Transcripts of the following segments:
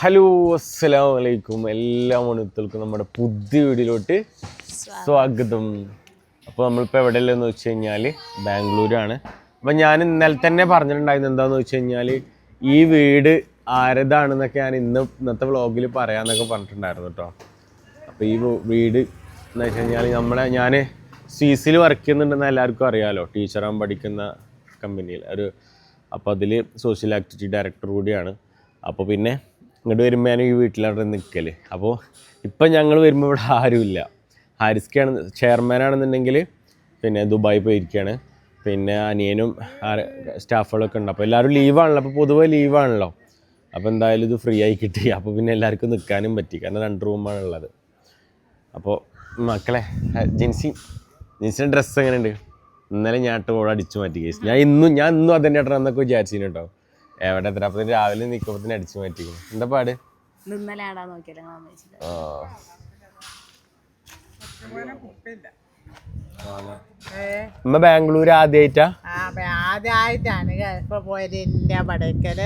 Hello അസ്സലാം വലൈക്കും എല്ലാ മണിത്തൽക്കും നമ്മുടെ പുതിയ വീടിലോട്ട് സ്വാഗതം. അപ്പോൾ നമ്മളിപ്പോൾ എവിടെയല്ലെന്ന് വെച്ച് കഴിഞ്ഞാൽ ബാംഗ്ലൂരാണ്. അപ്പം ഞാൻ ഇന്നലെ തന്നെ പറഞ്ഞിട്ടുണ്ടായിരുന്നു എന്താണെന്ന് വെച്ച് കഴിഞ്ഞാൽ ഈ വീട് ആരതാണെന്നൊക്കെ ഞാൻ ഇന്ന് ഇന്നത്തെ വ്ളോഗിൽ പറയാമെന്നൊക്കെ പറഞ്ഞിട്ടുണ്ടായിരുന്നു കേട്ടോ അപ്പോൾ ഈ വീട് എന്ന് വെച്ച് കഴിഞ്ഞാൽ നമ്മളെ ഞാൻ സ്വീസിൽ വർക്ക് ചെയ്യുന്നുണ്ടെന്ന് എല്ലാവർക്കും അറിയാമല്ലോ ടീച്ചറാൻ പഠിക്കുന്ന കമ്പനിയിൽ ഒരു അപ്പോൾ അതിൽ സോഷ്യൽ ആക്ടിവിറ്റി ഡയറക്ടർ കൂടിയാണ്. അപ്പോൾ പിന്നെ ഇങ്ങോട്ട് വരുമ്പോൾ ഞാൻ ഈ വീട്ടിലാണ് നിൽക്കൽ അപ്പോൾ ഇപ്പം ഞങ്ങൾ വരുമ്പോൾ ഇവിടെ ആരുമില്ല ഹാരിസ്ക്കാണ് ചെയർമാനാണെന്നുണ്ടെങ്കിൽ പിന്നെ ദുബായി പോയിരിക്കുകയാണ് പിന്നെ അനിയനും സ്റ്റാഫുകളൊക്കെ ഉണ്ട്. അപ്പോൾ എല്ലാവരും ലീവാണല്ലോ. അപ്പോൾ പൊതുവെ ലീവാണല്ലോ. അപ്പോൾ എന്തായാലും ഇത് ഫ്രീ ആയി കിട്ടി. അപ്പോൾ പിന്നെ എല്ലാവർക്കും നിൽക്കാനും പറ്റി. കാരണം രണ്ട് റൂമാണ് ഉള്ളത്. അപ്പോൾ മക്കളെ ജിൻസി ജിൻസിന്റെ ഡ്രസ്സ് എങ്ങനെയുണ്ട്? ഇന്നലെ ഞാൻ ഓടെ അടിച്ചു മാറ്റി കേസ് ഞാൻ ഇന്നും ഞാൻ ഇന്നും അതന്നെ ഇട്ടണം എന്നൊക്കെ വിചാരിച്ചിരുന്നു കേട്ടോ എവിടെ എത്ര രാവിലെ നിൽക്കുമ്പോൾ അടിച്ചു മാറ്റിക്കുന്നു എന്താ പാട്? നോക്കിയല്ലേ ഉമ്മ ബാംഗ്ലൂർ ആദ്യമായിട്ടാ ആദ്യമായിട്ടാണ് ഇപ്പൊ പോയത് ഇന്ത്യ പടക്കൽ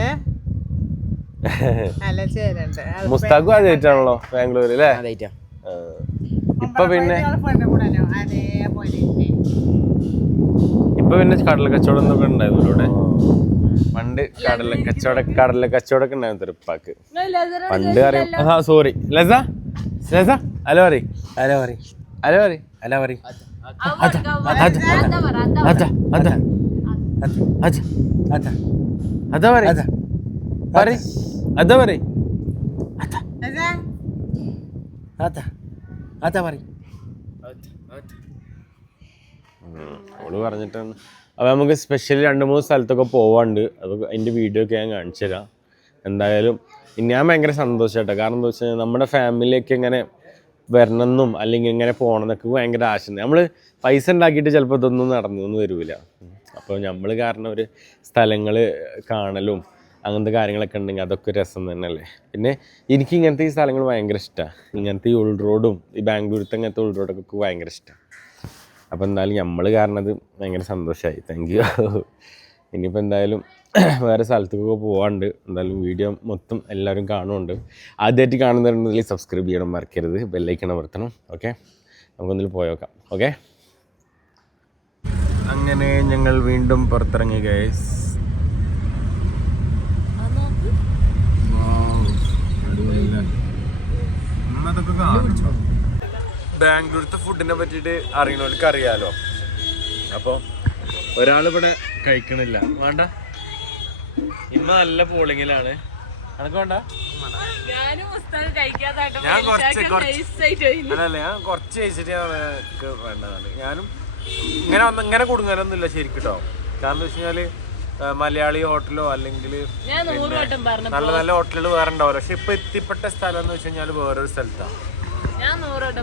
നല്ല ചേരുണ്ട്. അത് മുസ്താഖും ആദ്യമായിട്ടാണല്ലോ ബാംഗ്ലൂർ അല്ലേ. ഇപ്പൊ പിന്നെ. ഇപ്പൊ പിന്നെ കടൽ കച്ചവടം എന്നൊക്കെ ഉണ്ടായിരുന്നു ഇവിടെ പണ്ട് കടല കച്ചവട കടല കച്ചവടമൊക്കെ ഉണ്ടായിരുന്നു തെരുപ്പാക്ക് പണ്ട് അറിയാം ആ സോറി ലസ? ലസ? ഹലോ പറ ഹലോ പറ ഹലോ പറ ഹലോ പറ അതാ പറ അതാ പറ. അതാ? പറ അവൾ പറഞ്ഞിട്ടാണ്. അപ്പോൾ നമുക്ക് സ്പെഷ്യലി രണ്ട് മൂന്ന് സ്ഥലത്തൊക്കെ പോവാണ്ട്. അത് അതിന്റെ വീഡിയോ ഒക്കെ ഞാൻ കാണിച്ചു തരാം. എന്തായാലും ഞാൻ ഭയങ്കര സന്തോഷമായിട്ടോ കാരണം എന്താ വെച്ചാൽ നമ്മുടെ ഫാമിലിയൊക്കെ ഇങ്ങനെ വരണമെന്നും അല്ലെങ്കിൽ ഇങ്ങനെ പോകണമെന്നൊക്കെ ഭയങ്കര ആശ നമ്മൾ പൈസ ഉണ്ടാക്കിയിട്ട് ചിലപ്പോൾ ഇതൊന്നും നടന്നൊന്നും വരില്ല അപ്പോൾ നമ്മൾ കാരണം ഒരു സ്ഥലങ്ങൾ കാണലും അങ്ങനത്തെ കാര്യങ്ങളൊക്കെ ഉണ്ടെങ്കിൽ അതൊക്കെ രസം തന്നെയല്ലേ. പിന്നെ എനിക്ക് ഇങ്ങനത്തെ ഈ സ്ഥലങ്ങൾ ഭയങ്കര ഇഷ്ടമാണ് ഇങ്ങനത്തെ ഈ ഉൾ റോഡും ഈ ബാംഗ്ലൂരത്തെ ഇങ്ങനത്തെ ഉൾ റോഡൊക്കെ ഭയങ്കര ഇഷ്ടമാണ് അപ്പോൾ എന്തായാലും നമ്മൾ കാരണം അത് ഭയങ്കര സന്തോഷമായി താങ്ക് യു ഇനിയിപ്പോൾ എന്തായാലും വേറെ സ്ഥലത്തേക്കൊക്കെ പോകാണ്ട് എന്തായാലും വീഡിയോ മൊത്തം എല്ലാവരും കാണുന്നുണ്ട്. ആദ്യമായിട്ട് കാണുന്നുണ്ടെങ്കിൽ സബ്സ്ക്രൈബ് ചെയ്യണം മറക്കരുത്. ബെല്ലൈക്കൺ അമർത്തണം. ഓക്കെ നമുക്കൊന്നിൽ പോയോക്കാം. ഓക്കെ അങ്ങനെ ഞങ്ങൾ വീണ്ടും പുറത്തിറങ്ങി ഗൈസ് ബാംഗ്ലൂരത്തെ ഫുഡിനെ പറ്റിയിട്ട് അറിയണവർക്ക് അറിയാലോ. അപ്പോൾ ഒരാളിവിടെ കഴിക്കണില്ല. വേണ്ട. ഇന്ന് നല്ല പോളിങ്ങിലാണ്. അനക്ക് വേണ്ട? ഞാൻ കുറച്ച് അല്ലല്ല ഞാൻ കുറച്ച് കഴിച്ചിട്ട് എനിക്ക് വേണ്ടതാണ്. ഞാനും ഇങ്ങനെ വന്ന് ഇങ്ങനെ കൊടുങ്ങാനൊന്നുമില്ല ശരിക്കും കേട്ടോ കാരണം എന്താ വെച്ച് കഴിഞ്ഞാൽ മലയാളി ഹോട്ടലോ അല്ലെങ്കിൽ നല്ല നല്ല ഹോട്ടലുകൾ വേറെ ഉണ്ടാവില്ല. പക്ഷെ ഇപ്പൊ എത്തിപ്പെട്ട സ്ഥലം എന്ന് വെച്ച് കഴിഞ്ഞാൽ വേറൊരു സ്ഥലത്താണ് ഞാൻ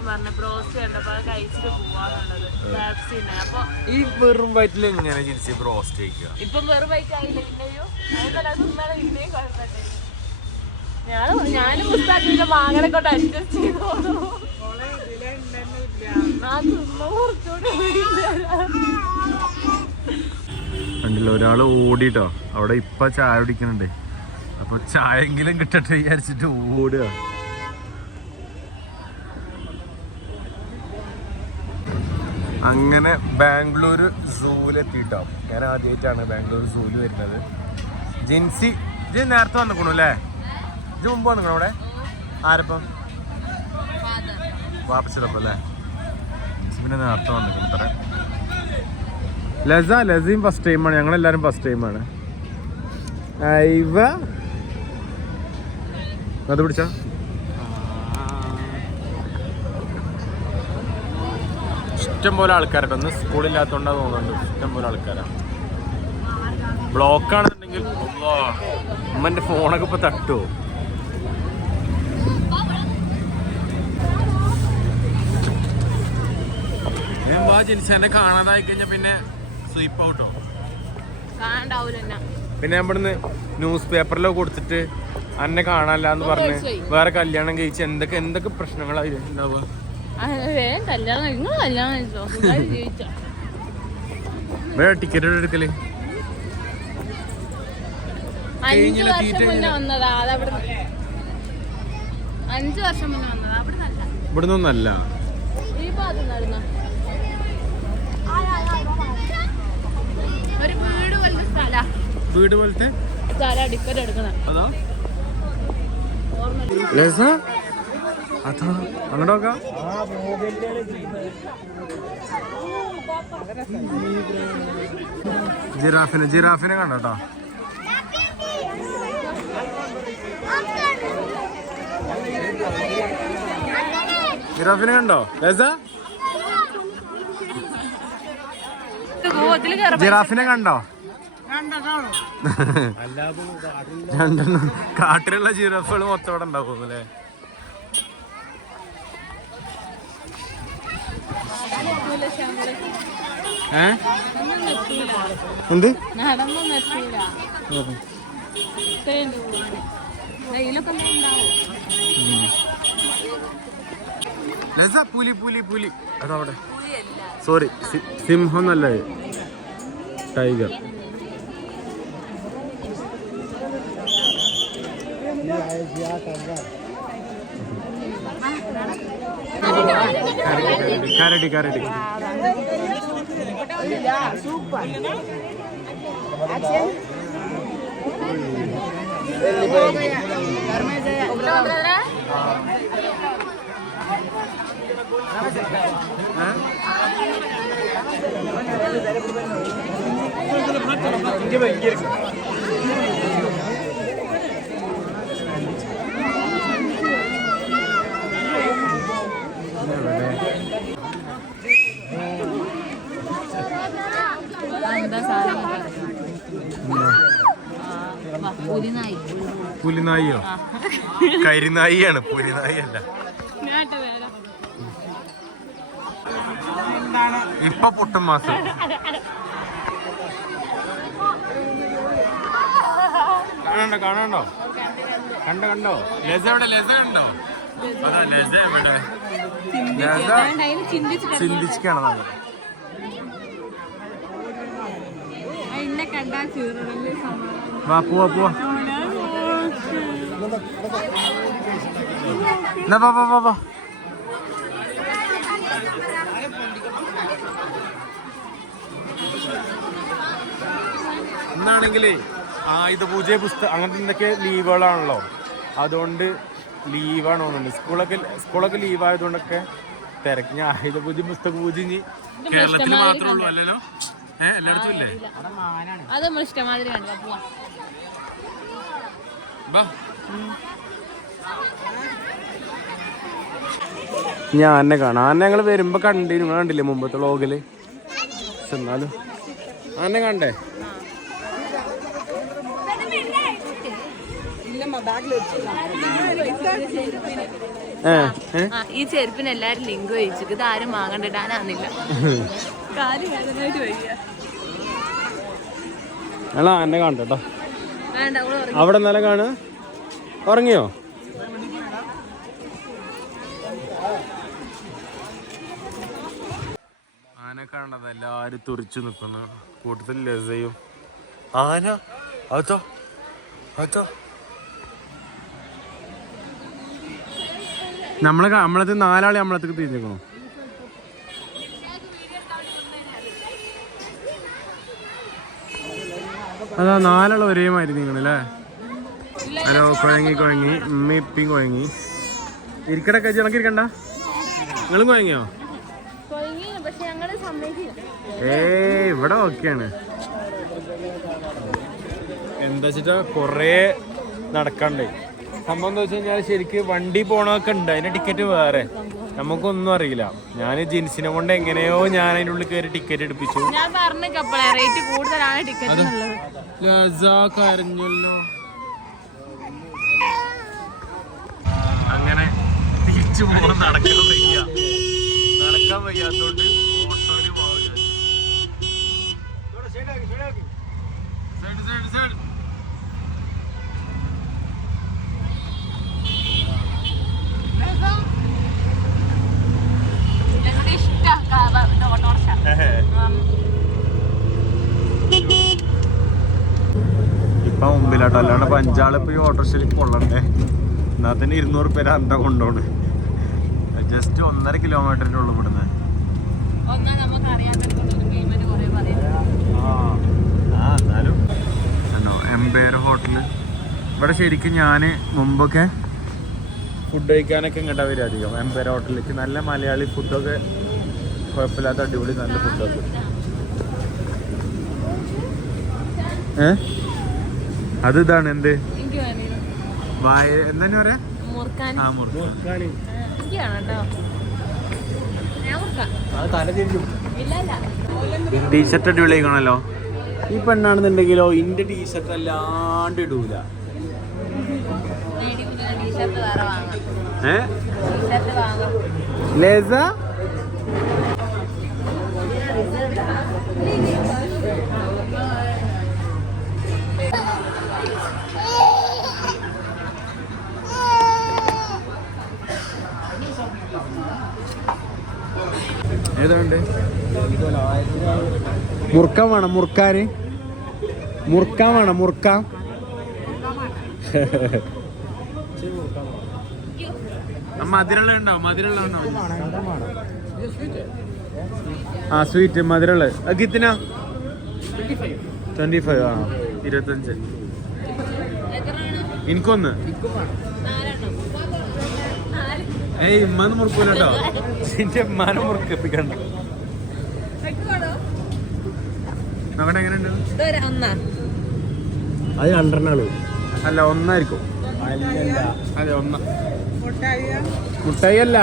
പറഞ്ഞു ബ്രോസ്റ്റ് കണ്ടപ്പോ അത് കഴിച്ചിട്ട് പോവാന്നുള്ളത്. വാക്സിനെ. അപ്പൊ ഈ വെറും വയറ്റിൽ എങ്ങനെ ജിൻസി ബ്രോസ്റ്റ് കഴിക്കുക? ഇപ്പം വെറും ആയില്ല പിന്നെയോ? അതല്ല തിന്നാണ് പിന്നെയും കുഴപ്പമില്ല. ഞാൻ ഞാനും പുസ്തകത്തിന്റെ മാങ്ങനെ കൊണ്ട് അഡ്ജസ്റ്റ് ചെയ്തു ഞാൻ തിന്ന കുറച്ചുകൂടി കണ്ടില്ല ഒരാൾ ഓടിട്ടോ? അവിടെ ഇപ്പൊ ചായ കുടിക്കുന്നുണ്ട്. അപ്പൊ ചായെങ്കിലും കിട്ടട്ടെ വിചാരിച്ചിട്ട് ഓടുക. അങ്ങനെ ബാംഗ്ലൂർ സൂവിലെത്തിയിട്ടാവും ഞാൻ ആദ്യമായിട്ടാണ് ബാംഗ്ലൂർ സൂവിൽ വരുന്നത്. ജിൻസി ജി നേരത്തെ വന്നിക്കണു അല്ലേ? ഇത് മുമ്പ് വന്നിക്കണു അവിടെ? ആരപ്പം? വാപ്പച്ചിടപ്പം അല്ലേ? പിന്നെ നേരത്തെ വന്നിക്കണു ഇത്ര. ലസ ലസയും ഫസ്റ്റ് ടൈമാണ് ഞങ്ങളെല്ലാവരും ഫസ്റ്റ് ടൈമാണ് ഇവ അത് പിടിച്ച? ഇഷ്ടം പോലെ ആൾക്കാരുണ്ട്. ഒന്ന് സ്കൂളില്ലാത്തോണ്ടാ തോന്നുന്നുണ്ട്. ഇഷ്ടം പോലെ ആൾക്കാരാണ് ബ്ലോക്ക് ആണെന്നുണ്ടെങ്കിൽ അള്ളാ, ഉമ്മന്റെ ഫോണൊക്കെ ഇപ്പൊ തട്ടുമോ ഞാൻ വാ ജനിച്ച എന്നെ കാണാതായി കഴിഞ്ഞാൽ പിന്നെ സ്വീപ്പ് ഔട്ടോ. പിന്നെ ഇവിടുന്ന് ന്യൂസ് പേപ്പറിലോ കൊടുത്തിട്ട് അന്നെ കാണാനില്ല എന്ന് പറഞ്ഞ് വേറെ കല്യാണം കഴിച്ച് എന്തൊക്കെ എന്തൊക്കെ പ്രശ്നങ്ങളായി ഉണ്ടാവുക? അതെ കല്യാണം നിങ്ങൾ കല്യാണം കഴിച്ചോ? സുഖമായിട്ട് ജീവിച്ചോ? വേറെ ടിക്കറ്റ് എടുക്കൽ? അഞ്ചു വർഷം മുന്നേ വന്നതാ അതവിടെ അഞ്ചു വർഷം മുന്നേ വന്നതാ അവിടെ നല്ല ഇവിടെ നിന്നല്ല ഈ ഭാഗത്ത് നടന്ന ഒരു വീട് പോലത്തെ സ്ഥല. വീട് പോലത്തെ? സ്ഥലം ടിക്കറ്റ് എടുക്കണം. അതോ? അതാ അങ്ങോട്ട് നോക്കാം. ജിറാഫിനെ ജിറാഫിനെ കണ്ടോ ജിറാഫിനെ കണ്ടോ? ലസ ജിറാഫിനെ കണ്ടോ? രണ്ടെണ്ണം. കാട്ടിലുള്ള ജിറാഫുകൾ മൊത്തം ഇവിടെ ഉണ്ടാവും അല്ലേ ഏ? എന്ത്? പുലി പുലി പുലി. അതവിടെ സോറി സിംഹം എന്നല്ല ടൈഗർ. கரடி கரடி சூப்பர் இங்கே இருக்கு പുലിനായിയോ? കരിനായിയാണ്. പുലിനായി അല്ല. ഇപ്പൊ പൊട്ടും മാസം. കാണണ്ടോ കാണണ്ടോ? കണ്ടോ കണ്ടോ? ലസ എവിടെ? ലസ കണ്ടോ? അതാ ലസ എവിടെ? ലസ ചിന്തിച്ചിട്ട് ചിന്തിച്ചിക്കാണ് നമ്മൾ എന്നെ കണ്ടാ ചീറല്ലേ സമാധാനം. വാ പോവാ പോവാ. എന്നാ വാ വാ വാ വാ. ഇന്നാണെങ്കിലേ ആയുധ പൂജ പുസ്തകം അങ്ങനത്തെ എന്തൊക്കെ ലീവുകളാണല്ലോ. അതുകൊണ്ട് ലീവാണ് തോന്നുന്നുണ്ട് സ്കൂളൊക്കെ സ്കൂളൊക്കെ ലീവായതുകൊണ്ടൊക്കെ തിരക്ക് ഞാൻ ആയുധ പൂജ പുസ്തക പൂജ ഇനി കേരളത്തിൽ മാത്രമേ ഉള്ളൂ അല്ലല്ലോ. ഏഹ് എല്ലായിടത്തും ഇല്ലേ? അത് നമ്മൾ ഇഷ്ടമാതിരി കണ്ടു. പോവാം. ഞാൻ എന്നെ കാണാം. ആന്നെ ഞങ്ങൾ വരുമ്പോ കണ്ടിരുന്നു. നിങ്ങൾ കണ്ടില്ലേ മുമ്പത്തെ പക്ഷെ എന്നാലും. ആന്നെ കണ്ടേ? ഈ ചെരുപ്പിന് എല്ലാരും ലിങ്ക് വഹിച്ചു ഇത് ആരും വാങ്ങണ്ടിടാനാന്നില്ല കാൽ വേദനയായിട്ട് വയ്യ. ഞങ്ങൾ ആന്നെ കണ്ടോ. അവിടെ നില കാണ്? ഉറങ്ങിയോ? ആന കാണത് എല്ലാരും തുറിച്ചു നിൽക്കുന്നു കൂട്ടത്തിൽ ലസയും. ആന അതോ അതോ നമ്മളെ നമ്മളത് നാലാളെ നമ്മളത്തേക്ക് തിരിഞ്ഞേക്കണു. അതാ നാലാൾ ഒരേമാതിരി നീങ്ങണല്ലേ ഹലോ കുഴങ്ങി കുഴങ്ങി ഉമ്മ ഇപ്പിയും കുഴങ്ങി ഇരിക്കടൊക്കെ ചിണക്ക് ഇരിക്കണ്ട. നിങ്ങളും കുഴങ്ങിയോ ഏ ഇവിടെ ഓക്കെയാണ്. എന്താ വെച്ചിട്ടാ കൊറേ നടക്കണ്ടേ സംഭവം എന്താ വെച്ചാൽ കഴിഞ്ഞാൽ ശരിക്ക് വണ്ടി പോണൊക്കെ ഉണ്ട്. അതിന്റെ ടിക്കറ്റ് വേറെ. നമുക്കൊന്നും അറിയില്ല. ഞാൻ ജിൻസിനെ കൊണ്ട് എങ്ങനെയോ ഞാൻ അതിന്റെ ഉള്ളിൽ കയറി ടിക്കറ്റ് എടുപ്പിച്ചു. ഞാൻ പറഞ്ഞ കപ്പളെ റേറ്റ് കൂടുതലാണ് ടിക്കറ്റ് എന്നുള്ളത്. കരഞ്ഞല്ലോ അങ്ങനെ തിരിച്ചു പോകാൻ നടക്കാൻ വയ്യ. നടക്കാൻ വയ്യാത്തോണ്ട് ഓട്ടോയിൽ പോവില്ല. Side side side. ഇപ്പൊ കേട്ടോ അല്ലാണ്ട് ഇപ്പൊ ഈ ഓട്ടോറിക്ഷയിൽ കൊള്ളണ്ടേ? എന്നാൽ തന്നെ ഇരുന്നൂറ് പേര് എന്താ കൊണ്ടോണ്. ജസ്റ്റ് ഒന്നര കിലോമീറ്ററിന്റെ ഉള്ളു ഇവിടുന്ന്. ആ എന്നാലും. എംപയർ ഹോട്ടൽ ഇവിടെ ശരിക്കും ഞാൻ മുമ്പൊക്കെ ഫുഡ് കഴിക്കാനൊക്കെ ഇങ്ങോട്ടാ വരിക അധികം. എംപയർ ഹോട്ടലിലേക്ക് നല്ല മലയാളി ഫുഡൊക്കെ കുഴപ്പമില്ലാത്ത അടിപൊളി നല്ല ഫുഡൊക്കെ ഏ? അത് ഇതാണ് എന്ത്? എനിക്ക് വേണേ വായ എന്താ പറയാ? മുറുക്കാൻ. ആ ടീഷർട്ട് അടിപൊളിയാക്കണല്ലോ ഈ പെണ്ണാണെന്നുണ്ടെങ്കിലോ ഇന്റെ ടീഷർട്ട് അല്ലാണ്ട് ഇടൂല. ഏ? ലേസ? മുറുക്കാൻ വേണം മുറുക്കാന്. മുറുക്കാൻ വേണം മുറുക്കാൻ മധുരമുള്ള മധുരമുള്ള ആ സ്വീറ്റ് മധുരമുള്ള. കിത്തിന? ട്വന്റി ഫൈവ് ആ ഇരുപത്തഞ്ച്. എനിക്കൊന്ന്. ഏയ് ഇമ്മാന്ന് മുറുക്കൂലോ എന്റെ ഇമ്മാനെ മുറുക്കിപ്പിക്കണ്ട നോക്കട്ടെ എങ്ങനെയുണ്ട്? ഇതൊരു ഒന്നാ. അത് രണ്ടെണ്ണാണ്. അല്ല ഒന്നായിരിക്കും. അല്ല ഒന്ന. മുട്ടായി അല്ല.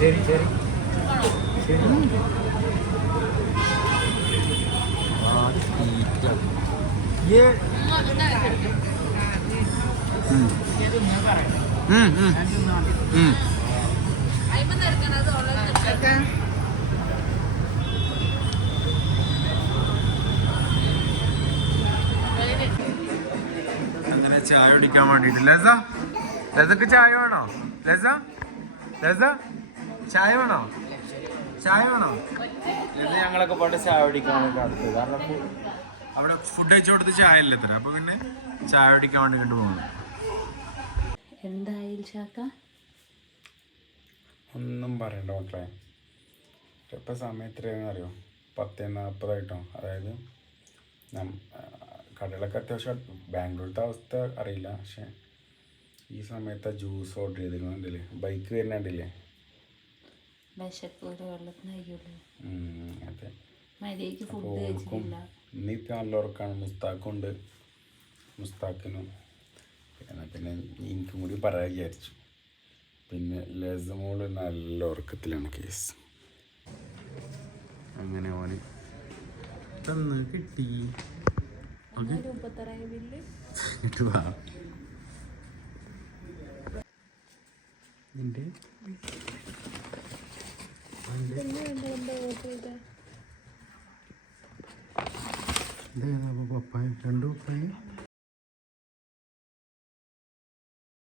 ശരി ശരി. അങ്ങനെ ചായ കുടിക്കാൻ വേണ്ടിട്ട്. ലസ ലസക്ക് ചായ വേണോ? ലസ ലസ? ചായ വേണോ? ചായ വേണോ? ഇത് ഞങ്ങളൊക്കെ പാട്ട് ചായ പിടിക്കാൻ വേണ്ടി കാരണം അവിടെ ഫുഡ് കഴിച്ചു കൊടുത്ത് ചായ ഇല്ല തരാം അപ്പൊ പിന്നെ ചായ പിടിക്കാൻ വേണ്ടി കണ്ടു പോകുന്നു എന്തായാലും ചാക്ക? ഒന്നും പറയണ്ട മക്കളെ. ഇപ്പം സമയം എത്രയാണെന്ന് അറിയോ? പത്ത് നാൽപ്പതായിട്ടോ അതായത് കടകളൊക്കെ അത്യാവശ്യം ബാംഗ്ലൂരിലത്തെ അവസ്ഥ അറിയില്ല. പക്ഷെ ഈ സമയത്ത് ജ്യൂസ് ഓർഡർ ചെയ്തിരുന്നില്ലേ ബൈക്ക് വരുന്നുണ്ടല്ലേ ഇന്നിപ്പോൾ നല്ല ഉറക്കാണ്. മുസ്താഖുണ്ട്. മുസ്താഖിനും. പിന്നെ പിന്നെ എനിക്കും കൂടി പറയാൻ വിചാരിച്ചു. പിന്നെ ലസമോൾ നല്ല ഉറക്കത്തിലാണ് കേസ് അങ്ങനെ ഓന് തന്ന് കിട്ടി. വാ നിന്റെ ഇതേതാ പപ്പായ രണ്ട് പപ്പായ.